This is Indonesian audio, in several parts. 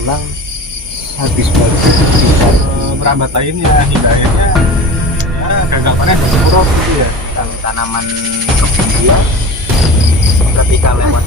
tulang habis bagus bisa merambat lainnya hingga akhirnya ya gagal panen berkurang gitu ya. kalau tanaman kebun dia ketika lewat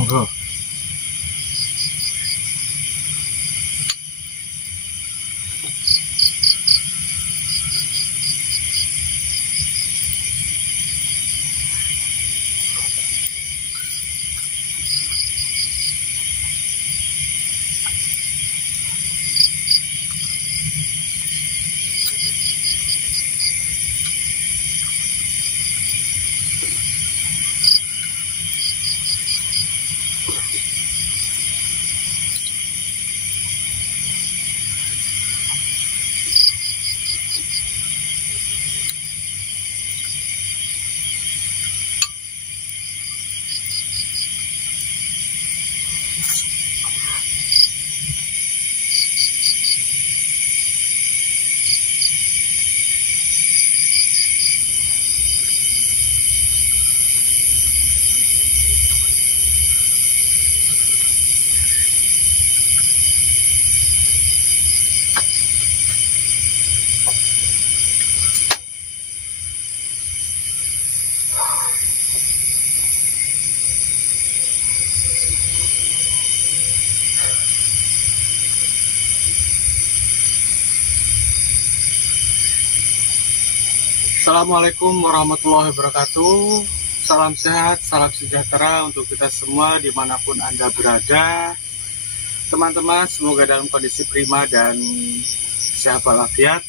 Monggo. Assalamualaikum warahmatullahi wabarakatuh. Salam sehat, salam sejahtera untuk kita semua dimanapun Anda berada. Teman-teman, semoga dalam kondisi prima dan sehat walafiat.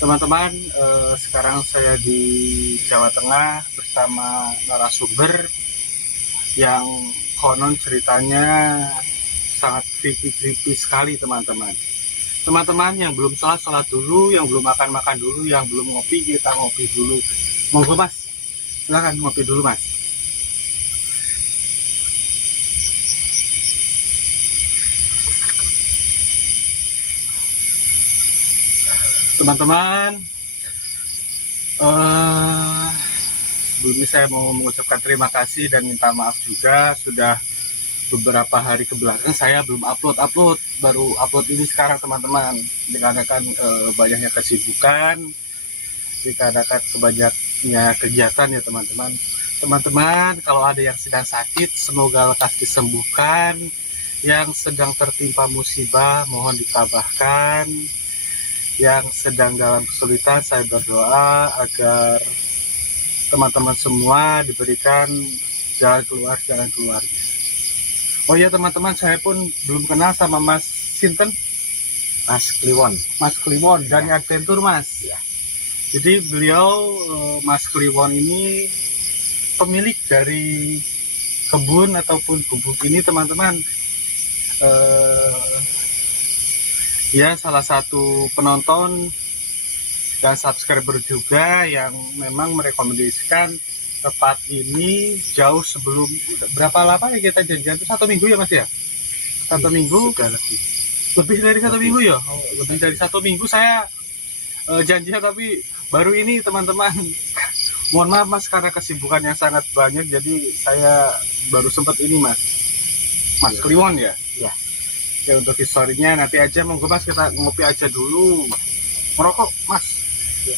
Teman-teman, sekarang saya di Jawa Tengah bersama narasumber yang konon ceritanya sangat creepy sekali, teman-teman. Teman-teman yang belum sholat dulu, yang belum makan dulu, yang belum ngopi, kita ngopi dulu. Monggo mas, silakan ngopi dulu mas. Teman-teman, sebelumnya saya mau mengucapkan terima kasih dan minta maaf juga, sudah beberapa hari kebelakang saya belum upload, baru upload ini sekarang teman-teman, dikarenakan banyaknya kesibukan, dikarenakan banyaknya kegiatan ya teman-teman. Teman-teman, kalau ada yang sedang sakit semoga lekas disembuhkan, yang sedang tertimpa musibah mohon ditabahkan, yang sedang dalam kesulitan saya berdoa agar teman-teman semua diberikan jalan keluarnya. Oh iya teman-teman, saya pun belum kenal sama Mas Sinten. Mas Kliwon. Mas Kliwon dari Adventure mas. Ya. Jadi beliau Mas Kliwon ini pemilik dari kebun ataupun gubuk ini teman-teman. Ya, salah satu penonton dan subscriber juga yang memang merekomendasikan tempat ini jauh sebelum, berapa lama ya kita janjian itu, 1 minggu ya mas ya? 1 minggu? Sudah lebih dari 1 minggu ya? Lebih dari 1 minggu saya janjian, tapi baru ini teman-teman. Mohon maaf mas, karena kesibukan yang sangat banyak, jadi saya baru sempat ini mas. Mas Kliwon ya? Ya. Ya, untuk historinya nanti aja, monggo mas, kita ngopi aja dulu. Merokok mas? Ya.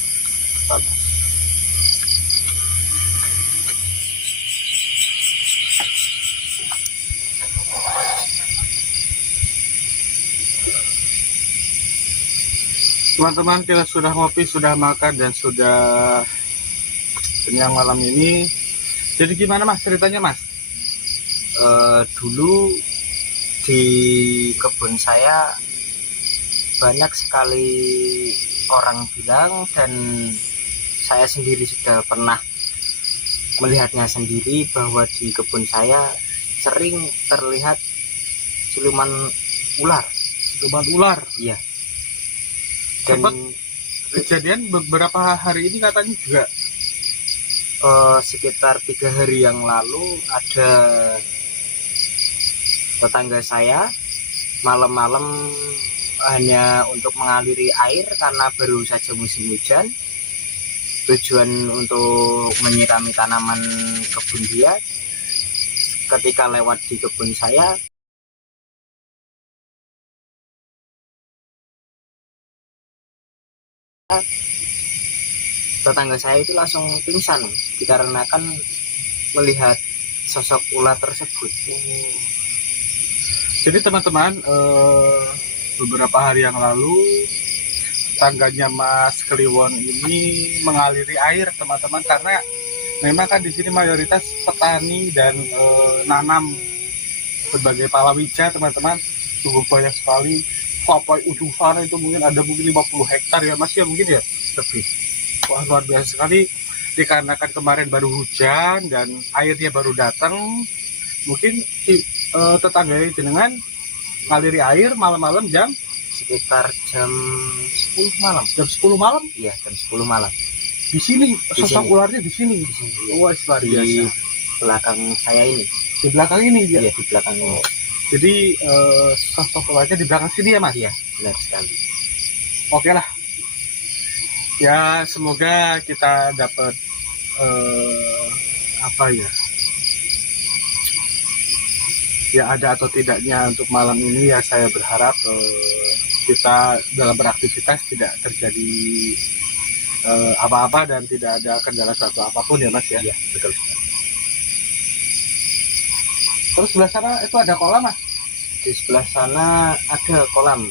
Teman-teman, kita sudah ngopi, sudah makan, dan sudah kenyang malam ini. Jadi gimana mas ceritanya mas? Dulu di kebun saya banyak sekali orang bilang, dan saya sendiri sudah pernah melihatnya sendiri, bahwa di kebun saya sering terlihat siluman ular. Siluman ular? Iya. Sempat kejadian beberapa hari ini katanya juga. Sekitar 3 hari yang lalu ada tetangga saya malam-malam hanya untuk mengaliri air karena baru saja musim hujan, tujuan untuk menyirami tanaman kebun dia. Ketika lewat di kebun saya, tetangga saya itu langsung pingsan dikarenakan melihat sosok ular tersebut. Jadi teman-teman, beberapa hari yang lalu tetangganya Mas Kliwon ini mengaliri air teman-teman, karena memang kan di sini mayoritas petani dan nanam berbagai palawija teman-teman. Cukup banyak sekali. Sampai ujung sana itu mungkin ada 50 hektar ya mas ya, mungkin ya lebih. Wah, luar biasa sekali, dikarenakan kemarin baru hujan dan airnya baru datang. Mungkin tetangga jenengan ngaliri air malam-malam jam Sekitar jam 10 malam. Jam 10 malam? Iya, jam 10 malam. Di sini sosok sini. ularnya di sini. Wah, luar biasa. Di belakang saya ini. Di belakang ini ya. Iya, di belakang ini. Jadi sosok ularnya di belakang sini ya mas? Iya, benar sekali. Oke lah. Ya, semoga kita dapat apa ya? Ya, ada atau tidaknya untuk malam ini ya, saya berharap kita dalam beraktivitas tidak terjadi apa-apa dan tidak ada kendala suatu apapun ya mas ya. Iya, betul. Terus sebelah sana itu ada kolam mas? Di sebelah sana ada kolam.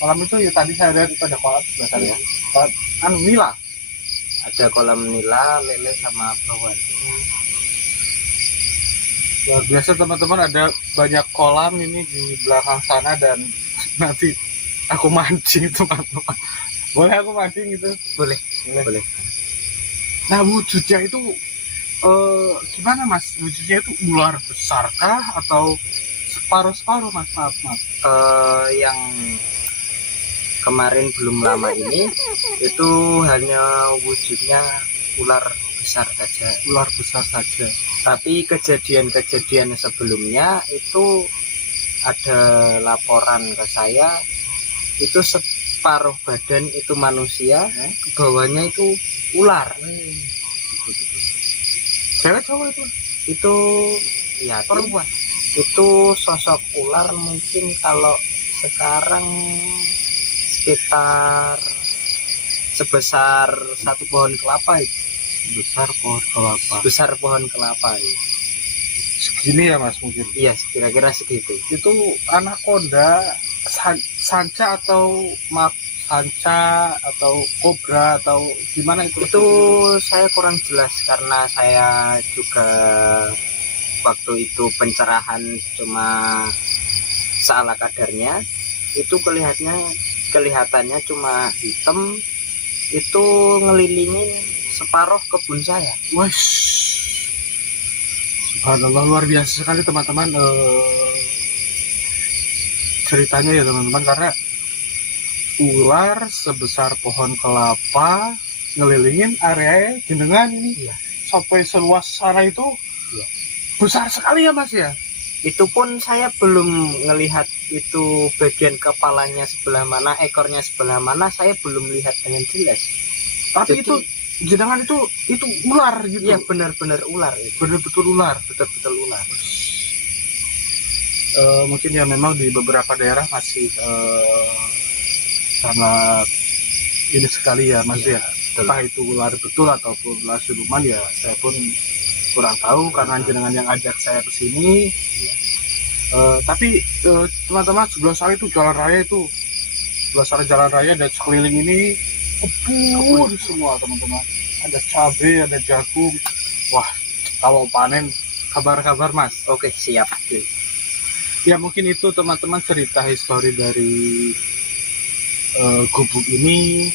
Kolam itu ya tadi saya lihat itu ada kolam sebelah sana. Iya. Kolam, anu nila. Ada kolam nila, lele sama bawang. Luar biasa teman-teman, ada banyak kolam ini di belakang sana dan nanti aku mancing teman-teman. Boleh aku mancing gitu? Boleh. Nah wujudnya itu gimana mas? Wujudnya itu ular besarkah atau separuh-separuh mas? Maaf. Yang kemarin belum lama ini itu hanya wujudnya ular besar saja. Ular besar saja. Tapi kejadian-kejadian sebelumnya itu ada laporan ke saya, itu separuh badan itu manusia, ke bawahnya itu ular. Cewek cowok itu? Itu ya perempuan. Itu sosok ular mungkin kalau sekarang sekitar sebesar satu pohon kelapa itu. Besar pohon kelapa itu. Segini ya mas mungkin? Iya, kira-kira segitu. Itu anaconda, sanca atau sanca atau kobra atau gimana itu? Itu saya kurang jelas karena saya juga waktu itu pencerahan cuma seala kadarnya. Itu kelihatannya cuma hitam, itu ngelilingin separuh kebun saya. Wah, subhanallah, luar biasa sekali teman-teman ceritanya ya teman-teman, karena ular sebesar pohon kelapa ngelilingin area jenengan ini. Iya. Sampai seluas sana itu. Iya. Besar sekali ya mas ya. Itu pun saya belum ngelihat itu bagian kepalanya sebelah mana, ekornya sebelah mana, saya belum lihat dengan jelas. Tapi Jadi, itu jenengan itu ular gitu. Iya, benar-benar ular. Betul-betul ular. Mungkin ya memang di beberapa daerah masih sangat ini sekali ya mas ya. Entah itu ular betul ataupun ular siluman ya saya pun kurang tahu karena jenengan yang ajak saya ke sini. Tapi teman-teman, sebelah sana itu jalan raya dan sekeliling ini kebun semua teman-teman. Ada cabai, ada jagung. Wah, kalau panen kabar-kabar mas. Oke, siap. Ya mungkin itu teman-teman cerita histori dari gubuk ini.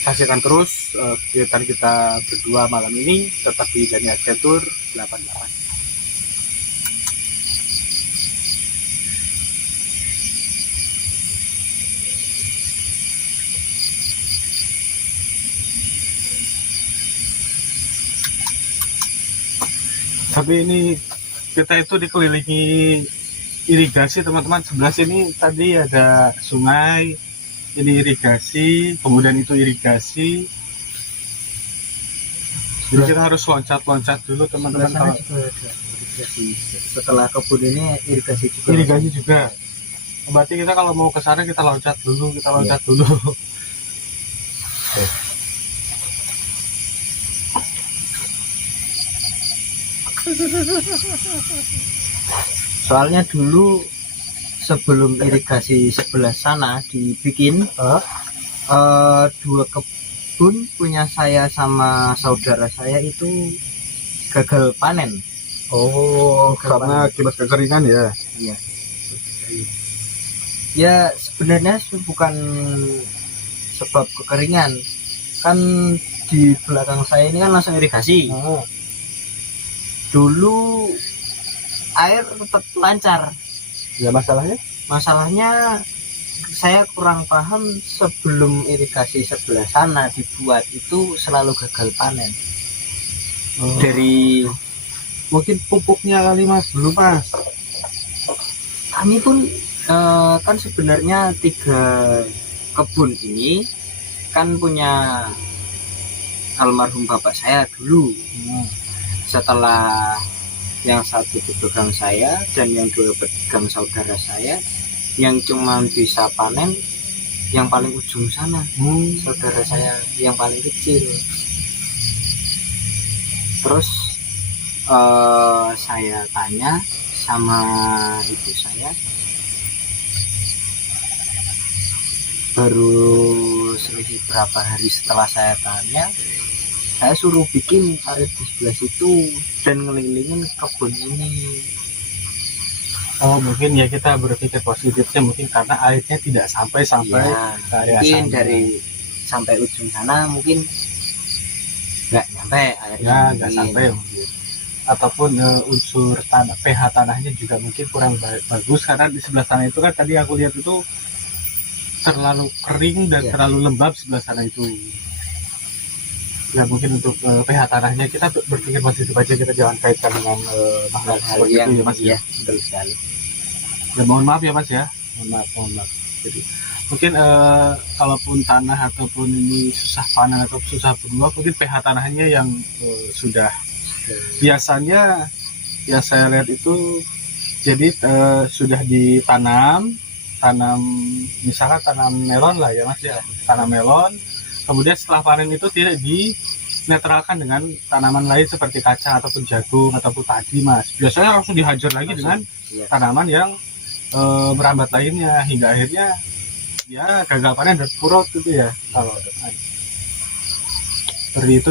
Saksikan terus kegiatan kita berdua malam ini tetap di Dani Adventure 88. Tapi ini kita itu dikelilingi irigasi teman-teman. Sebelah sini tadi ada sungai, ini irigasi, kemudian itu irigasi. Jadi kita harus loncat-loncat dulu teman-teman. Sana juga ada irigasi. Setelah kebun ini irigasi juga. Irigasi juga. Berarti kita kalau mau ke sana kita loncat dulu. Soalnya dulu sebelum irigasi sebelah sana dibikin, dua kebun punya saya sama saudara saya itu gagal panen. Karena akibat kekeringan ya. Iya. Ya sebenarnya bukan sebab kekeringan, kan di belakang saya ini kan langsung irigasi. Dulu air tetap lancar. Ya Masalahnya saya kurang paham, sebelum irigasi sebelah sana dibuat itu selalu gagal panen. Dari mungkin pupuknya kali mas, belum mas. Kami pun kan sebenarnya 3 kebun ini kan punya almarhum bapak saya dulu. Setelah yang satu dipegang saya dan yang 2 pegang saudara saya, yang cuma bisa panen yang paling ujung sana. Saudara saya yang paling kecil. Terus saya tanya sama ibu saya, baru selisih berapa hari setelah saya tanya, saya suruh bikin air di sebelah situ dan ngelilingin kebun ini. Oh, mungkin ya kita berpikir positifnya mungkin karena airnya tidak sampai Ya, ke area mungkin sana. dari sampai ujung sana mungkin nggak nyampe airnya, Ya nggak mungkin. sampai mungkin. Ataupun unsur tanah, pH tanahnya juga mungkin kurang bagus karena di sebelah sana itu kan tadi aku lihat itu terlalu kering dan Ya. terlalu lembab sebelah sana itu. Ya mungkin untuk pH tanahnya kita berpikir positif aja, kita jangan kaitkan dengan hal Hal-hal seperti yang itu ya Mas ya. ya betul sekali. Ya mohon maaf ya Mas ya, mohon maaf. Jadi mungkin kalaupun tanah ataupun ini susah panen atau susah beruap, mungkin pH tanahnya yang sudah biasanya yang saya lihat itu jadi sudah ditanam misalkan tanam melon lah ya Mas ya, tanam melon, kemudian setelah panen itu tidak dinetralkan dengan tanaman lain seperti kacang ataupun jagung ataupun padi Mas, biasanya langsung dihajar lagi dengan Ya. tanaman yang merambat lainnya hingga akhirnya ya gagal panen dan purot gitu ya. Kalau seperti itu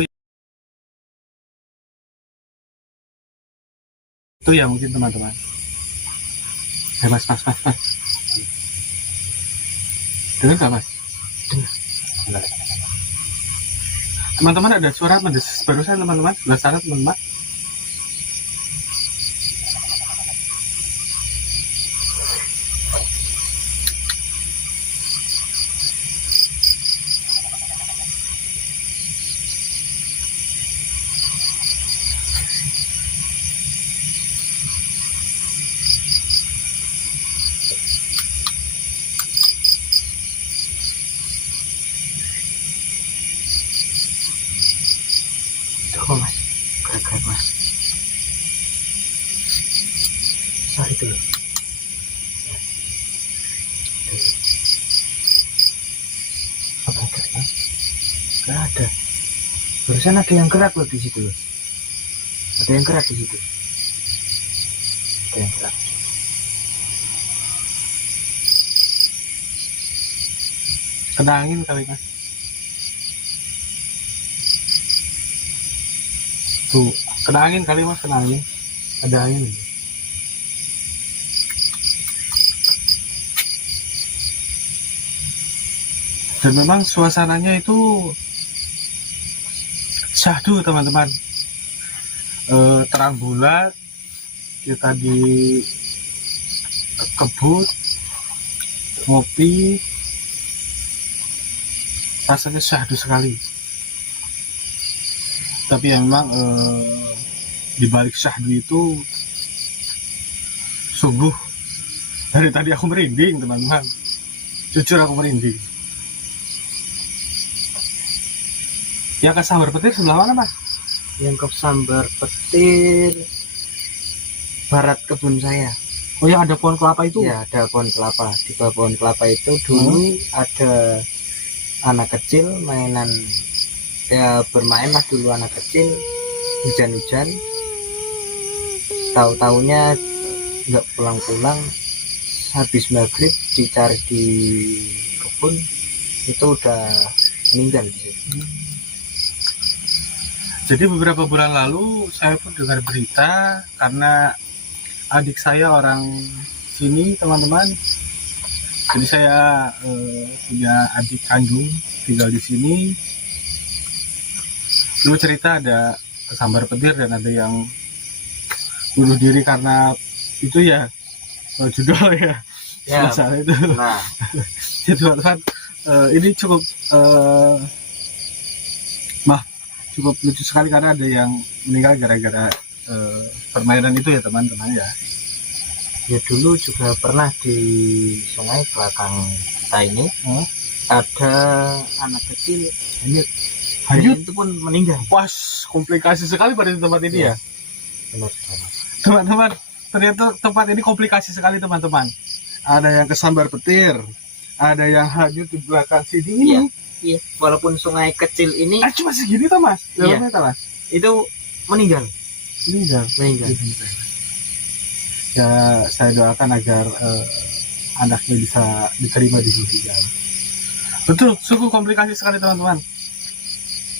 ya mungkin teman-teman. Mas dengar nggak Mas? Dengar. Teman-teman ada suara mendesis barusan teman-teman, sebelah sana teman-teman. Tuh Mas, gerak-gerak Mas. Sorry dulu. Apa gerak Mas? Gak ada. Barusan ada yang gerak loh di situ loh. Ada yang gerak di situ. Ada yang gerak. Kena angin kali Mas. Tuh, kena angin kali Mas, kena angin. Ada angin. Dan memang suasananya itu syahdu teman-teman. Terang bulat, kita di kebun ngopi, rasanya syahdu sekali. Tapi yang memang di balik syahdu itu sungguh dari tadi aku merinding teman-teman, jujur aku merinding. Yang ke sambar petir sebelah mana Mas? Yang ke sambar petir barat kebun saya. Oh ya, ada pohon kelapa itu? Ya, ada pohon kelapa. Di bawah pohon kelapa itu dulu ada anak kecil mainan, ya bermain lah dulu anak kecil, hujan-hujan, tahu-taunya nggak pulang-pulang, habis maghrib dicari di kebun itu udah meninggal. Jadi beberapa bulan lalu saya pun dengar berita karena adik saya orang sini teman-teman. Jadi saya punya adik kandung tinggal di sini. Dulu cerita ada kesambar petir dan ada yang bunuh diri karena itu ya, judul ya. Ya, Masalah itu. nah, Jadi teman-teman, ini cukup cukup lucu sekali karena ada yang meninggal gara-gara permainan itu ya teman-teman ya. ya dulu juga pernah di sungai belakang kita ini ada anak kecil hanyut. Hanyut? Dan itu pun meninggal. Wah, komplikasi sekali pada tempat ini ya. Benar sekali. Teman-teman, ternyata tempat ini komplikasi sekali teman-teman. Ada yang kesambar petir, ada yang hanyut di belakang sini ini. Iya, walaupun sungai kecil ini Cuma segini tuh Mas, Iya. dalamnya tuh Mas. itu meninggal. Meninggal. Ya, saya doakan agar anaknya bisa diterima di sini. Betul, sungguh komplikasi sekali teman-teman.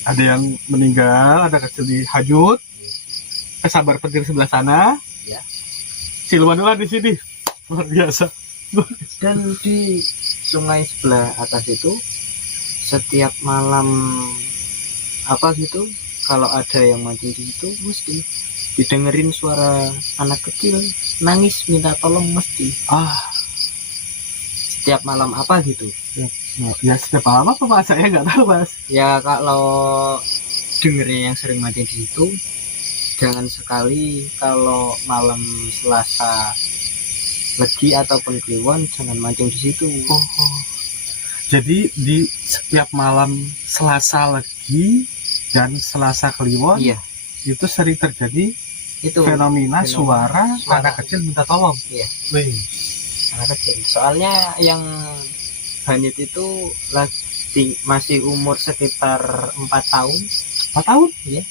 Ada yang meninggal, ada kecil dihanyut. Sabar petir sebelah sana. Ya. Siluman ular di sini. Luar biasa. Dan di sungai sebelah atas itu setiap malam apa gitu, kalau ada yang mancing di situ mesti didengerin suara anak kecil nangis minta tolong, mesti setiap malam apa gitu. Ya setiap malam apa Mas? Saya nggak tahu Mas. Ya kalau dengernya yang sering mancing di situ, jangan sekali kalau malam Selasa Legi ataupun Kliwon jangan mancing di situ. Jadi di setiap malam Selasa Legi dan Selasa Kliwon, Iya, itu sering terjadi itu fenomena suara anak kecil minta tolong. Iya. Wih. Anak kecil. Soalnya yang hanyut itu masih umur sekitar 4 tahun. 4 tahun? Iya.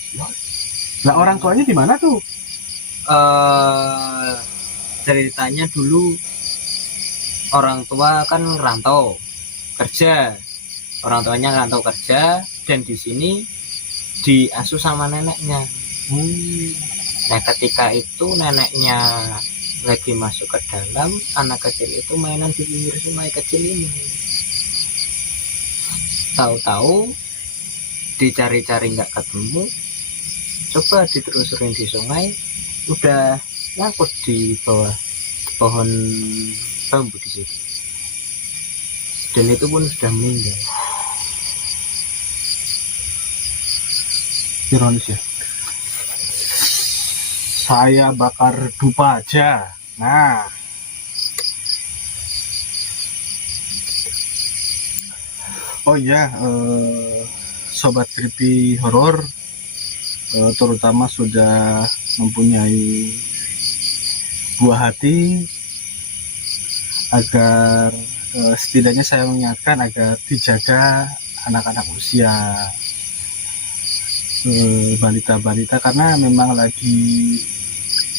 Lah orang tuanya di mana tuh? Ceritanya dulu orang tua kan rantau kerja, orang tuanya rantau kerja, dan di sini diasuh sama neneknya. Nah ketika itu neneknya lagi masuk ke dalam, anak kecil itu mainan di pinggir sungai kecil ini. Tahu-tahu dicari-cari nggak ketemu, coba ditelusurin di sungai, udah nyangkut di bawah pohon bambu di situ, dan itu pun sudah meninggal. Ironis ya. Saya bakar dupa aja. Nah, oh iya, sobat creepy horor, terutama sudah mempunyai buah hati, agar setidaknya saya mengingatkan agar dijaga anak-anak usia balita-balita, karena memang lagi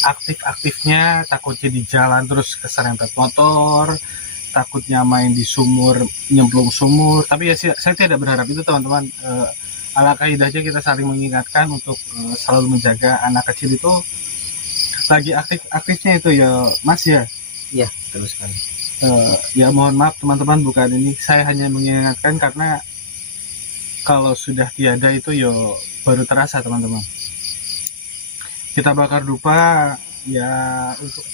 aktif-aktifnya, takutnya di jalan terus keserempet motor, takutnya main di sumur, nyemplung sumur. Tapi ya saya tidak berharap itu teman-teman. Alangkah indahnya kita saling mengingatkan untuk selalu menjaga anak kecil itu lagi aktif-aktifnya itu ya Mas ya. Iya, betul sekali. Ya mohon maaf teman-teman, bukan ini, saya hanya mengingatkan karena kalau sudah tiada itu ya baru terasa teman-teman. Kita bakar dupa ya untuk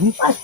Mas,